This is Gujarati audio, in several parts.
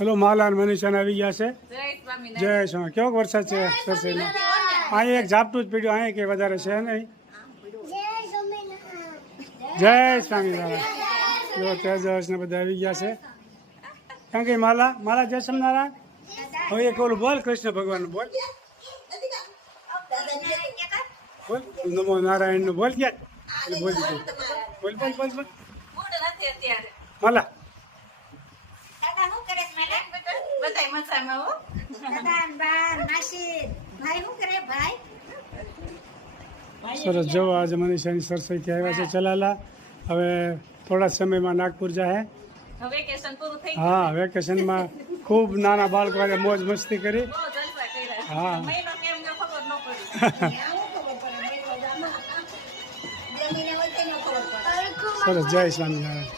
હલો માલા મનીષા આવી ગયા છે. જય સ્વામી. કેવો વરસાદ છે સરસઈમાં? અહીંયા એક ઝાપટું જ પીડ્યું, અહીંયા કે વધારે છે નહીં. જય સ્વામિનારાયણ. જો તેજસ ને બધા આવી ગયા છે. કારણ કે માલા જય સ્વામિનારાયણ. હવે એક ઓલું બોલ, કૃષ્ણ ભગવાનનું બોલ, બોલ નમો નારાયણ નું બોલ. ક્યાં બોલ બોલ બોલ બોલ બોલ માલા. સરસ. જો આજે મનીષાની સરસઈથી આવ્યા છે ચલાલા. હવે થોડા સમયમાં નાગપુર જાય. હા, વેકેશનમાં ખૂબ નાના બાળકો મોજ મસ્તી કરી. હા સરસ. જય સ્વામિનારાયણ.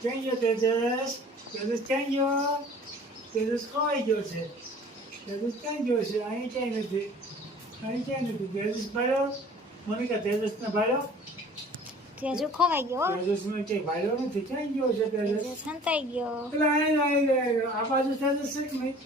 ક્યાં ગયો તેજસ? તેજસ ક્યાં ગયો? તેજસ ખોવાઈ ગયો છે. તેજસ ક્યાં ગયો છે? અહીં ક્યાંય નથી, અહીં ક્યાંય નથી. તેજસ ભાડ્યો મોનિકા, તેજસ ને ભાડ્યો. તેજુ ખોવાઈ ગયો. તેજસ ને ક્યાંય ભાડ્યો નથી. ક્યાં ગયો છે તેજસ? સંતાઈ ગયો. એટલે આ બાજુ તેજસ છે કે નહીં?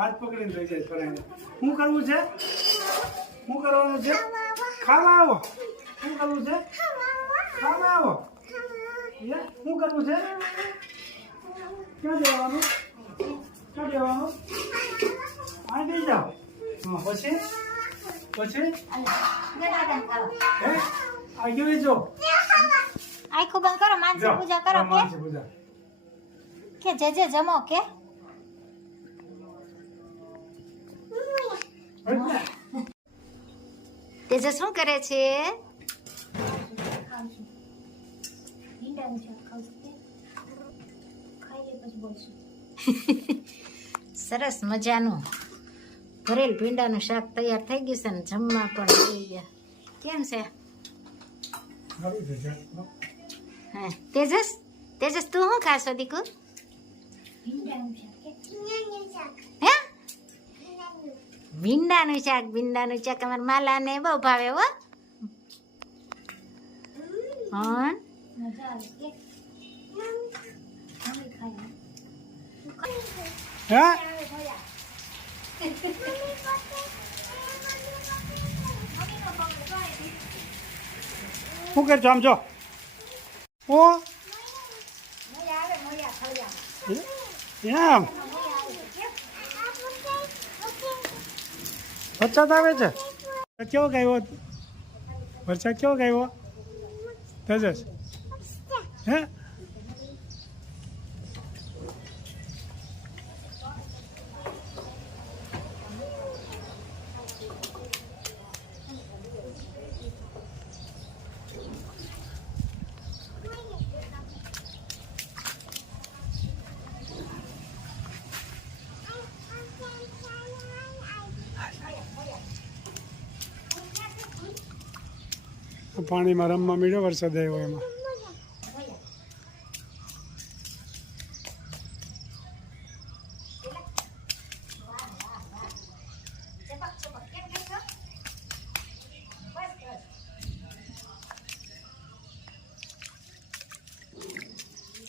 હાથ પકડીને લઈ જાય ફરાઈને. શું કરવું છે? શું કરવાનું છે? ખાવા આવો. શું કરવું છે? ખાવા આવો. શું કરવું છે? ક્યાં જવાનું? ક્યાં જવાનું? આ દઈ જાઓ. હા, પછી પછી આ કેવી જો આખો બંધ કરો. માનસી પૂજા કરો. કે જે જમો કે તેજસ શું કરે છે? સરસ મજાનું ભરેલ ભીંડાનું શાક તૈયાર થઈ ગયું છે ને જમવા પણ થઈ ગયા. કેમ છે? હા તેજસ તું શું ખાશો દીકુ? હે? ભીંડાનું શાક. ભીંડાનું શાક અમારા માલાને બહુ ભાવે હો. હા શું કરજો આમ જો. ઓ એમ વરસાદ આવે છે. કેવો ગાયો વરસાદ? કેવો ગાયો તેજસ? હે? પાણીમાં રમવા મળ્યો, વરસાદ આવ્યો એમાં.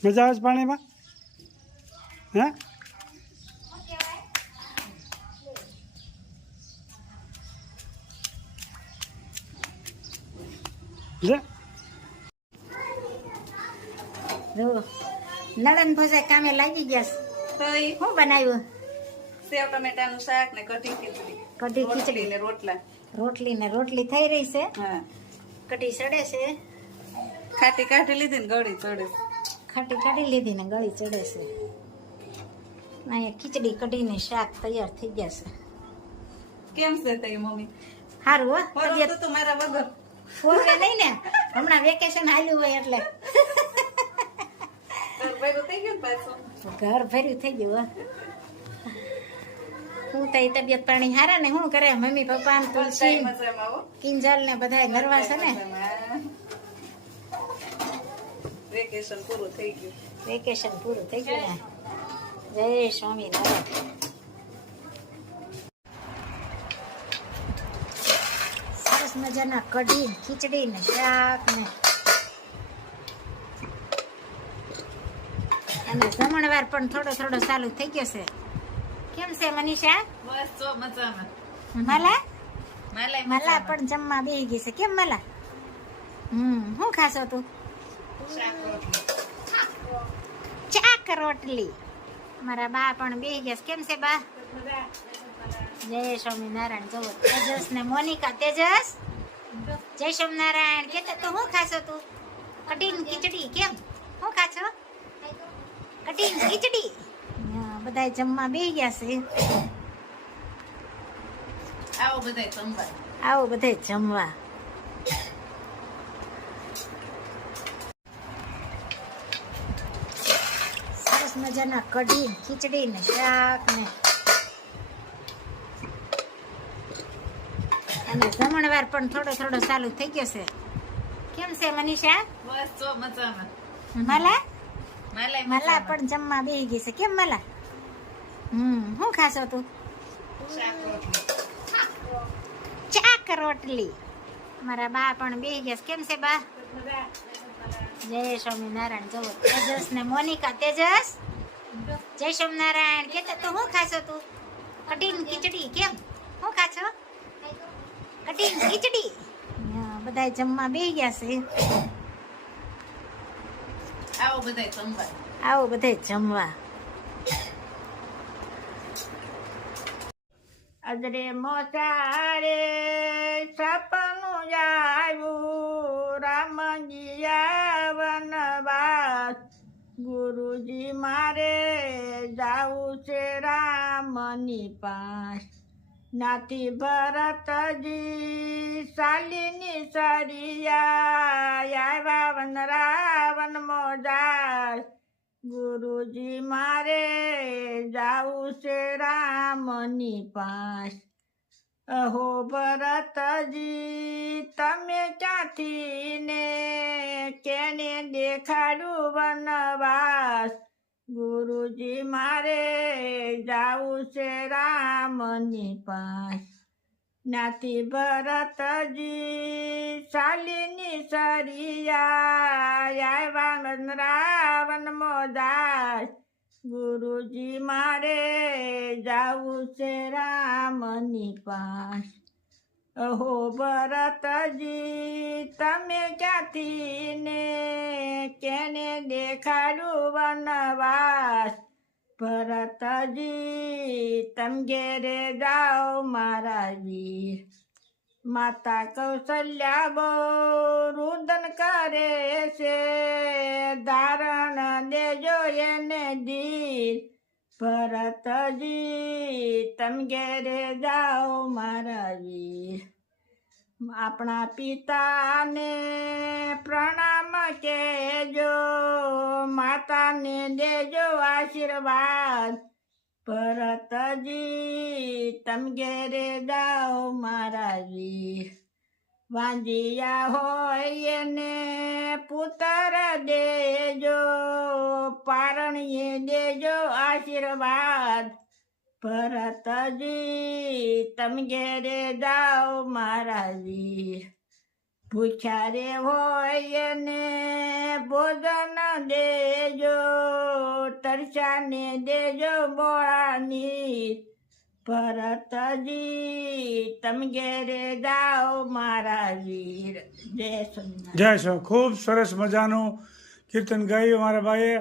મજા આવે છે પાણીમાં? હે? નળન ભોજા કામે લાગી ગયા. તો શું બનાવ્યું? સેવ ટમેટાનું શાક ને કઢી ખીચડી. કઢી ખીચડી ને રોટલા. રોટલી થઈ રહી છે. હા, કઢી ચડે છે. ખાટી કાઢી લીધી ને ગળી ચડે. ખાટી કાઢી લીધી ને ગળી ચડે છે. અહીંયા ખીચડી કઢીને શાક તૈયાર થઈ જશે. કેમ છે તે મમ્મી? સારું હો ફરો તબિયત તો મારા વગર. ફોરવે નહીં ને હમણાં વેકેશન હાલ્યું હોય એટલે ઘર ભેગું થઈ ગયું ને પાછું. ઘર ભર્યું થઈ ગયું હો. હું તો તબિયત પાણી હારા ને શું કરે મમ્મી પપ્પા ને તુલસી બધાય મજામાં હો. કિંજલ ને બધા નરવા છે ને મજામાં. વેકેશન પૂરું થઈ ગયું. વેકેશન પૂરું થઈ ગયું ને જય સ્વામિનારાયણ. સરસ મજાના કઢી ખીચડી ને શાક ને અને જમણવાર પણ થોડો થોડો ચાલુ થઈ ગયો છે. કેમ છે મનીષા? બસ જો મજામાં. માલા માલાય માલા મજામાં. પણ જમવા બેસી ગઈ છે. કેમ માલા? શું ખાશો તું? શાક રોટલી. ચાક રોટલી. મારા બા પણ બેસી ગયા છે. કેમ છે બા? જય સ્વામિનારાયણ. જવો તેજસ ને મોનિકા. તેજસ જય સ્વામિનારાયણ. કેતો તો શું ખાશો તું? કઢી ને ખીચડી. કેમ શું ખાશો? કઢી ને ખીચડી. બધા જમવા બેસી ગયા છે. આવો બધાય જમવા. આવો બધે જમવા. સરસ મજાના કઢી ખીચડી ને શાક ને અને જમણવાર પણ થોડો થોડો ચાલુ થઈ ગયો છે. કેમ છે મનીષા? બસ જો મજામાં. માલા માલાય માલા મજામાં. પણ જમવા બેસી ગઈ છે. કેમ માલા? શું ખાશો તું? શાક રોટલી. ચાક રોટલી. મારા બા પણ બેસી ગયા છે. કેમ છે બા? જય સ્વામિનારાયણ. જવો તેજસ ને મોનિકા. તેજસ જય સ્વામિનારાયણ. કેતો તો શું ખાશો તું? કઢી ને ખીચડી. કેમ શું ખાશો? કઢી ને ખીચડી. બધા જમવા બેસી ગયા છે. આવો બધાય જમવા. આવો બધે જમવા. અજરે મોસારે સપનું આવ્યું રામજી વનવાસ. ગુરુજી મારે જાવું છે રામની પાસ. નાથી ભરતજી શાલિની સરિયા આવ્યા વન રાવણ મોજાર. ગુરુજી મારે જાવું છે રામની પાસ. અહો ભરતજી તમે ક્યાંથી ને કેને દેખાડું વનવાસ. ગુરુજી મારે જાવું છે રામની પાસ. નાથી ભરતજી શાલિની સરિયા આવ્યા રાવણ મોદાસ. ગુરુજી મારે જાવું છે રામની પાસ. અહો ભરતજી તમે ક્યાંથી ને કેને દેખાડું વનવાસ. ભરતજી તમ ઘેરે જાઓ મારા વીર. માતા કૌશલ્યા બહુ રુદન કરે છે ધારણ દેજો એને ધીર. ભરતજી તમ ઘેરે જાઓ મારા વીર. આપણા પિતાને પ્રણામ કહેજો માતાને દેજો આશીર્વાદ. ભરતજી તમ ઘેરે જાઓ મારા વીર. વાંજિયા હોય એને પુત્ર દેજો પારણીએ દેજો આશીર્વાદ. ભરતજી તમ ઘેરે જાઓ મારા વીર. ભૂખ્યા રે હોય એને ભોજન દેજો તરસાને દેજો બોળાની. ભરતજી તમ ઘેરે જાઓ મારા વીર. જય સ્વામિનારાયણ. જય શ્રી ખૂબ સરસ મજાનું કીર્તન ગાયું મારા ભાઈએ.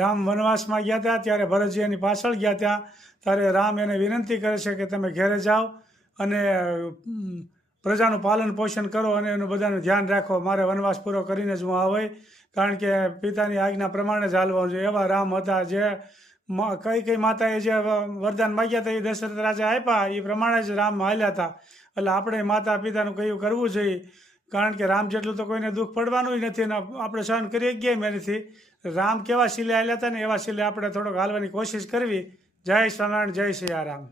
રામ વનવાસમાં ગયા હતા ત્યારે ભરતજી એની પાછળ ગયા ત્યાં ત્યારે રામ એને વિનંતી કરે છે કે તમે ઘેરે જાઓ અને પ્રજાનું પાલન પોષણ કરો અને એનું બધાનું ધ્યાન રાખો. મારે વનવાસ પૂરો કરીને જ હું આવે કારણ કે પિતાની આજ્ઞા પ્રમાણે જ હાલવાનું છે. એવા રામ હતા જે કઈ કઈ માતાએ જે વરદાન માગ્યા હતા એ દશરથ રાજા આપ્યા એ પ્રમાણે જ રામ હાલ્યા હતા. એટલે આપણે માતા પિતાનું કયું કરવું જોઈએ, કારણ કે રામ જેટલું તો કોઈને દુઃખ પડવાનું નથી ને આપણે સહન કરી ગયા એનાથી. રામ કેવા શીલે હાલ્યા હતા ને એવા શીલે આપણે થોડોક હાલવાની કોશિશ કરવી. જય સ્વામિનારાયણ, જય સિયારામ.